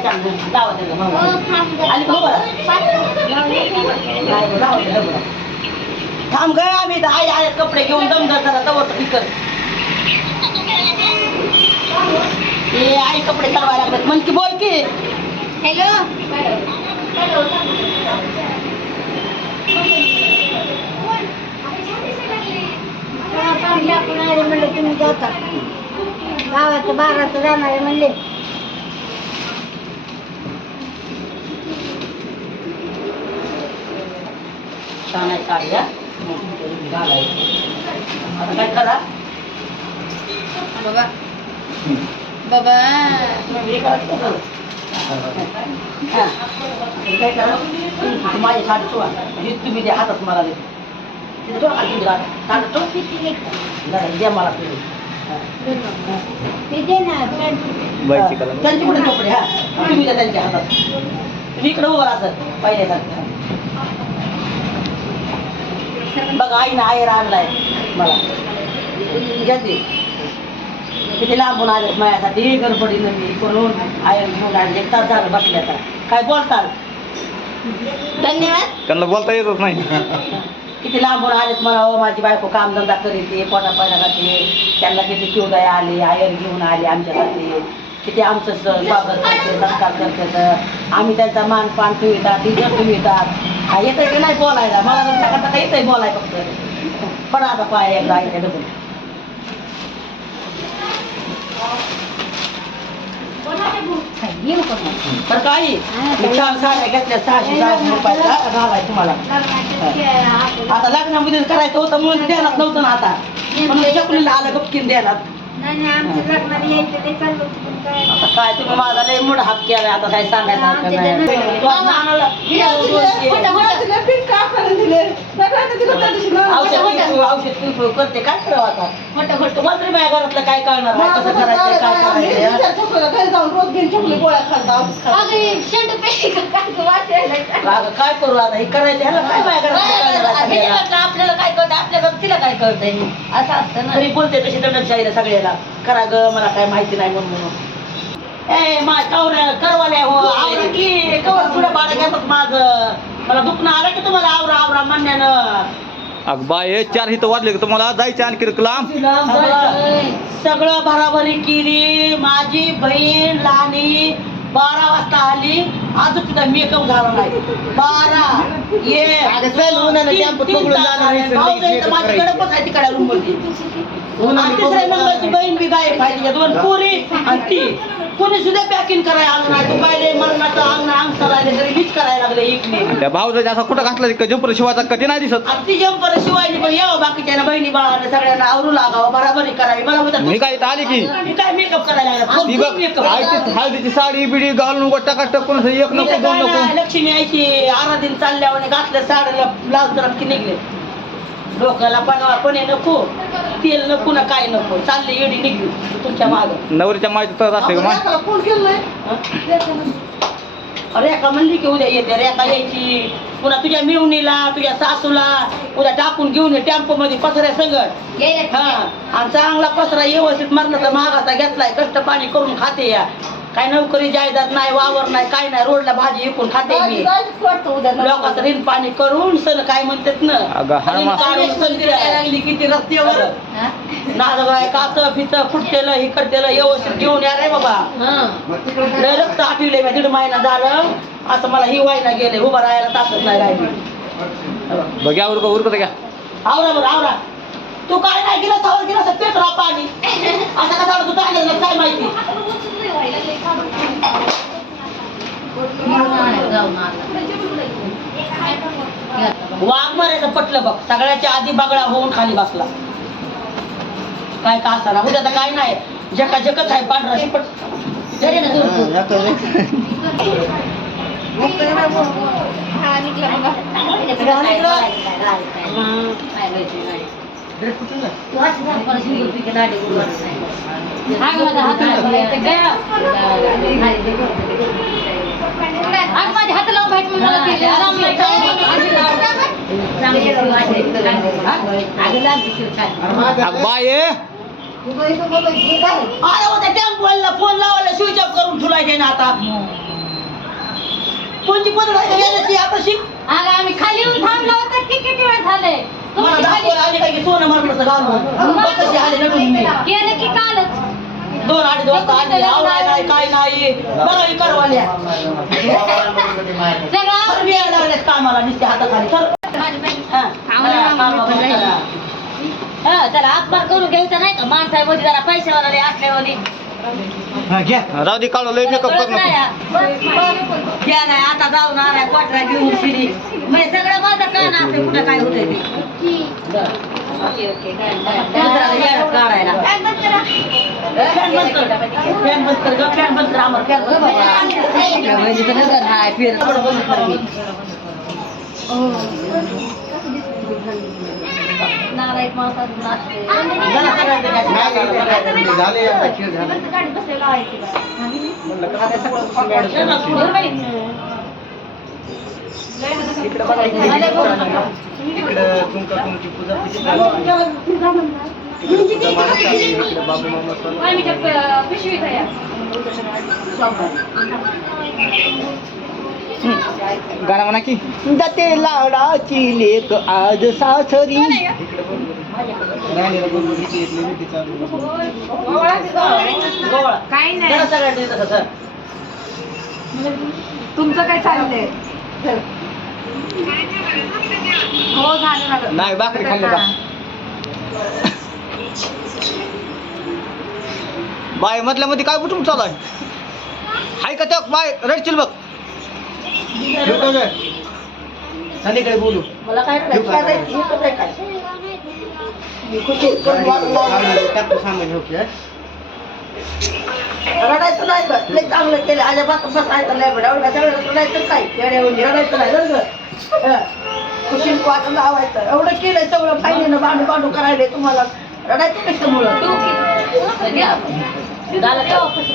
काय काम लावा त्याला मग. आली का गं, थांब ग आम्ही इथं आई आहे कपडे घेऊन दमदार करा तवर पिकर ए आई कपडे चालवायला लागलेत म्हण की बोल की हॅलो म्हणलं तुम्ही जाता गावाचं बाराचं जाणार आहे म्हणले छान आहे साडी घालायची. आता काय करा बाबा बाबा हे. हा. काय करा तुम्ही ही द्या हातात मला दे तिथं ठेवा खाली तुझ्या हातात. साडी ठेव. जरा द्या मला तुम्ही. ते दे ना पॅन्ट. त्यांचे कुठे कपडे हा तुम्ही द्या त्यांच्या हातात तुम्ही इकडे उभं असं पहिल्यासारखं बघा आईनं आयर आणलाय मला घ्या ते. किती लांबून आले माझ्यासाठी. गडबडीनं मी करून आयर घेऊन आणले एक तास झालं बसल्या आता? काय बोलताल? धन्यवाद. त्यांना बोलता येतच नाही. किती लांबून आलेत मला हो माझी बायको कामधंदा करीते पोटा पाण्या खाते त्यांना किती किवदाय आले आयर घेऊन आले आमच्यासाठी. किती आमचं स्वागत करते सत्कार करतात आम्ही त्यांचा मान पान ठेवितात इज्जत ठेवितात हा येतं की नाही बोलायला? मला तुमच्या करता येतंय बोलाय फक्त. पण आता पाय एकदा डबल येऊ का मग? तर काही मी छान साड्या घेतल्या सहाशे सहाशे रुपयाचा घालाय तुम्हाला. आता लग्नामध्ये करायचं होतं म्हणून देणार नव्हतं ना आता. म्हणून चकुलीला आलं गपकीन देणार. नाही नाही आमच्या लग्नाला यायचं ते चाललं होतं पण काय? आता काय तुम्ही माझा लय मोठा हात केलाय आता काय सांगायचं नाही. औषध करते. काय करावं आता? खोटं खोटं तुम्हाला तरी माझ्या घरातलं काय कळणार? कसं करायचं काय करायचं अगं, शेंडू पेशी का काय गं वाचायला? अगं, काय करू आता? हे करायचं ह्याला काय माझ्या घरातलं कळणार आहे सगळ्याला? ह्याच्यातलं आपल्याला काय कळतं? आपल्या घरात तिला काय कळतंय? असं असतं ना. तरी बोलते तशी दंडशाहीला सगळ्याला. करा ग मला काय माहिती नाही म्हणून. ए मा हो आवरा की कवर पुढे भाडं घेतात माझं मला दुखणं आलं की तुम्हाला आवरा आवरा म्हणण्यानं? अग बाय चार हिथं वाजले की तुम्हाला जायचं आणखी लांब सगळं सगळं भराभरी केली. माझी बहीण लहानी बारा वाजता आली. अजून तिचा मेकअप झाला नाही बारा. ये. आहे. तिकडे रूममध्ये आणि तिसऱ्या नंबरची बहीण बी गायब आहे तिच्या दोन पोरी आणि ती. कोणी सुद्धा पॅकिंग करायला आलं नाही. तू काय मरणाचं अंग अंग चालायला तरी मीच करायला लागले इकडे. त्या भाऊचा असा कुठं घातला जंपर शिवायचा कधी नाही दिसत. आणि ती जंपर शिवायची पण यावं बाकीच्या बहिणी बाळाला सगळ्यांना आवरू लागावं. बराबरी करावी. मला म्हणतात, मी काय इथं आली की? मी काय मेकअप करायला लागला ती आईची हळदीची साडी बिडी घालून नको टाकाटक कोण एक नको तर दोन काय नाही, नको. लक्ष्मी आईची आराधीन चालल्यावर घातल्या साड्याला लाल तरफ की निघले. डोक्याला बनवा कोणी नको. तेल नको ना काय नको. चालली एडी निघली. तुमच्या माग. नवरीच्या माहिती तर असते का मा रेखा म्हणली. की उद्या येते. रेखा यायची. पुन्हा तुझ्या मिळवणीला तुझ्या सासूला उद्या टाकून घेऊन ये टेम्पो मध्ये पसऱ्या संगत यायला हा. आणि चांगला पसरा व्यवस्थित मरणाचा महागाचा घेतलाय. कष्ट पाणी करून खाते या. काय नोकरी जायदाद नाही वावर नाही काय नाही रोडला भाजी विकून खाते मी. लोकांचं ऋण पाणी करून सण काय म्हणतात ना? अगं, हा ऋण मा- काढून सण फिरायला लागली किती रस्त्यावर? नादगाय काच फिच फुटतेलं हे करतेलं व्यवस्थित घेऊन या रे बाबा. हा. लय रक्त आठवले मी दीड महिना झालं. असं मला ही वायना गेले उभं राहायला ताकद नाही राहिली. बघ्या उरक उरकत घ्या आवरा बरं आवरा. तू काय नाही गेला सवय गेला असं पेट राहा पाणी. असं कसा तू काय माहिती. वाघ मारायचं पटलं बघ. सगळ्याच्या आधी बगळा होऊन खाली बसला. काय का असताना उद्या तर काय नाही. जका जकच आहे पांढरा शिपट. हा, निघला हा, माझ्या हात लावून भेट मला फोन लावायला स्विच ऑफ करून ठेवलाय त्याने आता कोणची पद्धत आहे आता शिक आम्ही खाली येऊन थांबलो होतो की किती वेळ झाले मला आले सोनं मारलं घालून बघ कशी आले नटून मी गेले की कालच. दोन अडीच वाजता आली. आवडाय नाही काय नाही. ही करवाल्या सगळं लागल्यात कामाला नुसते हाताखाली. हा. हा, करा. हा त्याला अपमान करून घ्यायचा नाही का? माणसामध्ये जरा पैशावाला असल्यावर राहू दे काढू लय मेकअप करू नको. घ्या नाही आता जाऊन आलाय क्वाटरा घेऊन शिडी म्हणजे सगळं कुठं काय होतंय ते? काढायला. फॅन बंद कर. फॅन बंद कर. ग, फॅन बंद कर आम्हाला फॅन बंद कर. त्या बहिणीचं नजर हाय फिर थोडं बंद कर मी. नालायक माणसाचं नाचते. काय. गाणं म्हणा की. दते लाडाची लेक आज सासरी. येतं तसं. तुमचं काय चाललंय? हो झालं नाही भाकरी खाल्लं का बाय मधल्या मध्ये काय कुठून चालू आहे? हाय का त्या बाय रडशील बघ. बोलू? मला काय. रडायचं नाही. लय चांगलं केलं. अजिबात बसायचं नाही बरं. एवढं सगळं रडायचं काय रडायचं नाही. हं. खुशीन वाटून लावायचं. एवढं केलंय सगळं फायद्यानं भांडू भांडू करायला तुम्हाला. रडायचं कशामुळं?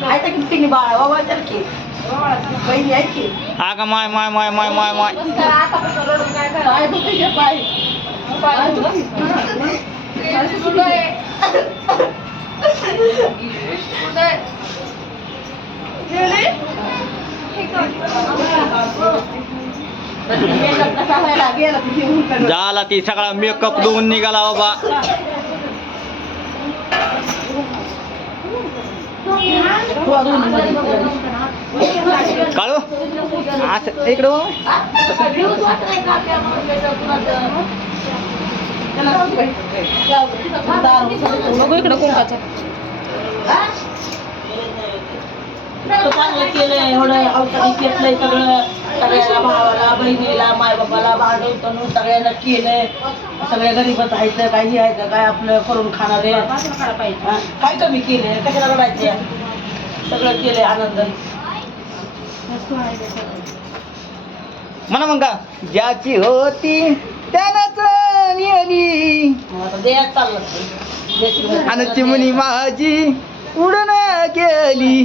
आहे की तिने बाळा बाबा तर की. बहिणी आहे की. आगा माय माय माय माय माय माय. पाय दुखी घे पाय. पाय दुखी. मेकअप कसा व्हायला गेला? की घेऊन सगळं. झाला ती सगळा मेकअप धुवून निघाला बाबा. काळू असं इकडं बघ. बघू इकडं कोणताचं चांगलं केलंय एवढं औषधी घेतलंय सगळं सगळ्याला भावाला बहिणीला मायबापाला भांडून तणून सगळ्यांना केलंय. सगळ्या गरीबच आहेत काही आहेत काय आपलं करून खाणारे हा, काय कमी केलंय? कशाला रडायचे सगळं केलंय आनंद. म्हणा मग का ज्याची होती देयात चाललं. देशी आणि ती मुनी माझी उडून गेली.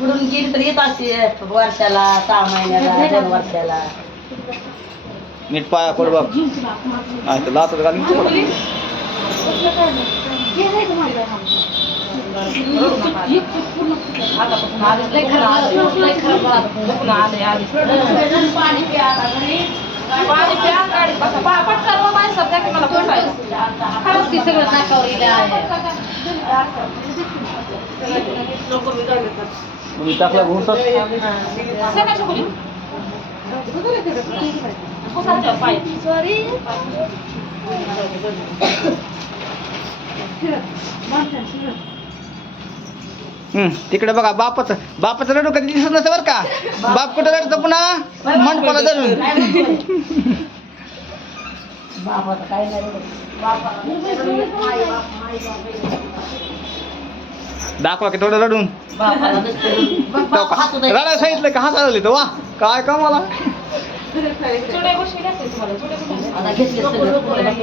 बुडून गेली तर येत असे वर्षाला सहा महिन्याला दोन वर्षाला. नीट पाया पड बघ नाही तर लातच घालून. पाणी प्या की मला. खरंच ती सगळं नाकावर आहे. लोकं टाकला तिकडे बघा बापच बापच रडू कधी दिसत नसे बरं का? बाप कुठं रडतं पुन्हा? मंडपाला धरून. बापाचं काय नाही रे. बापाला आई बाप, आई बाप. दाखवा की थोडं रडून. रडायला सांगितलं का हसायला तो वा काय का मला.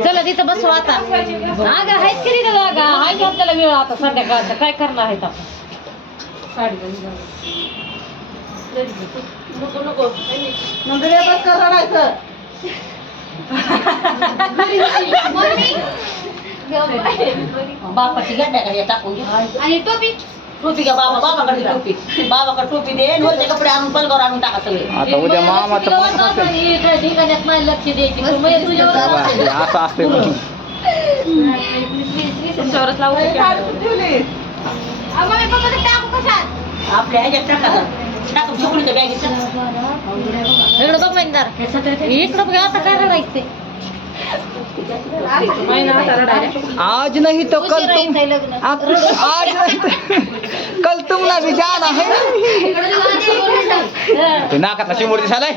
चला तिथं बसू आता. अगं आहेत की तिथं? जागा आहे की आपल्याला वेळ आता? संध्याकाळचं काय करणार आहेत आपण? रडायचं बापाची गड्ड्या का हे टाकून घे आणि टोपी टोपी घ्या बाबा बाबाकडे टोपी बाबाकडे टोपी दे वरचे कपडे आणून पलगावर आणून टाका सगळे आता उद्या मामाचं लक्ष द्यायची. असं असते. तुमच्यावरच लावू आपल्या ह्याच्यात टाका बॅगेत इकडं बघ महिंदार इकडं बघ आता काय रडायचंय आज नाही तो कल तुम. आप- आज नाही तो कल तुम ना भी जाना है. ते नाकातला शिमोर दिसालाय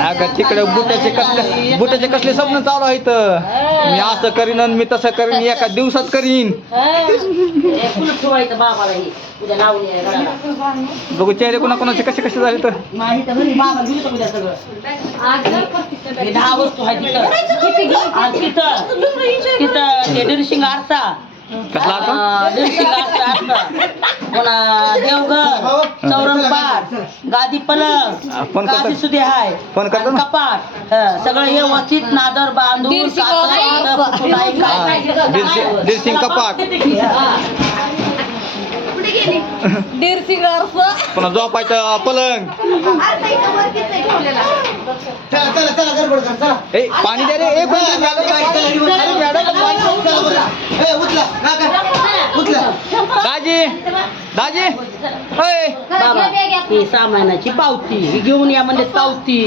अगं तिकडे बुटाचे कसले बुटाचे कसले स्वप्न चालू आहेत मी असं करीन आणि मी तसं करीन एका दिवसात करीन बघू चेहरे कोणा कोणाचे कसे कसे झाले तर दहा वस्तू आहेत तिथं तिथं ते दिरशिंग आरसा कसला आता? देवघर गादी हा, पलंग फोन करतो. गादी सुद्धा आहे फोन करतो ना. कपाट. हं, सगळं व्यवस्थित नादर बांधून दीडशे काचं, दीडशे- पुन्हा झोपायचं पलंग. चला चला चला गडबड कर चला. ए पाणी द्या रे ए कोण ए, उचला काका उचला दाजी दाजी. होय बाबा ही सामानाची पावती ही घेऊन या म्हणजे पावती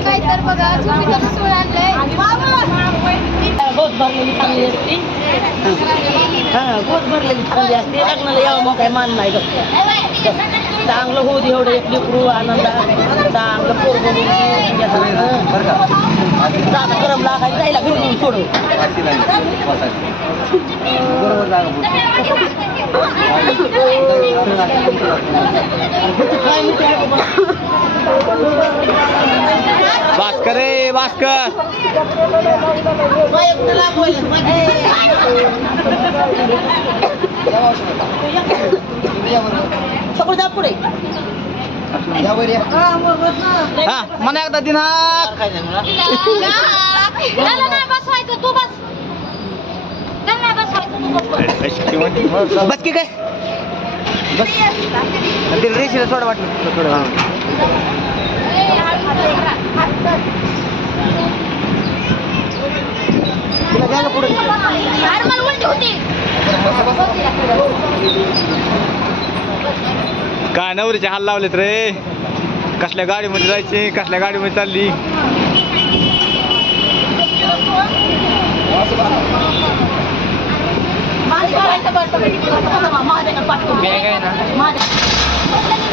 काय तर बघा तुम्ही तर सोय आणलंय भरलेली चांगली असते. हा भरलेली चांगली असते लग्नाला यावं मग काय मान नाही चांगलं होऊ दे एवढं एक लेकरू आनंदात चांगलं पोरग जाता गरम लागायला जायला घरी नेऊन सोडू काय म्हणते आहे बाबा? भास्कर रे भास्कर सगळं जा पुढे. हा मला एकदा दिनाक त्याला नाही बसवायचं तू बस. त्याला नाही बसवायचं तू बस. बस की काय? रेशीला सोडा वाटलं. थोडं तुला ना पुढे. अरे मला उलटी होती. काय नवरीचे हाल लावलेत रे? कसल्या गाडीमध्ये जायचे कसल्या गाडीमध्ये चालली? माझ्या